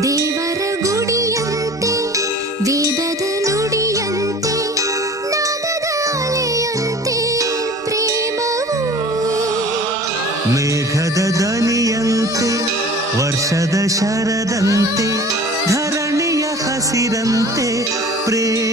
ದೇವರ ಗುಡಿಯಂತೆ ವೇದದ ನುಡಿಯಂತೆ ನಾದದ ಅಲೆಯಂತೆ ಪ್ರೇಮವು ಮೇಘದ ದನಿಯಂತೆ ವರ್ಷದ ಶರದಂತೆ ಧರಣಿಯ ಹಸಿರಂತೆ ಪ್ರೇಮ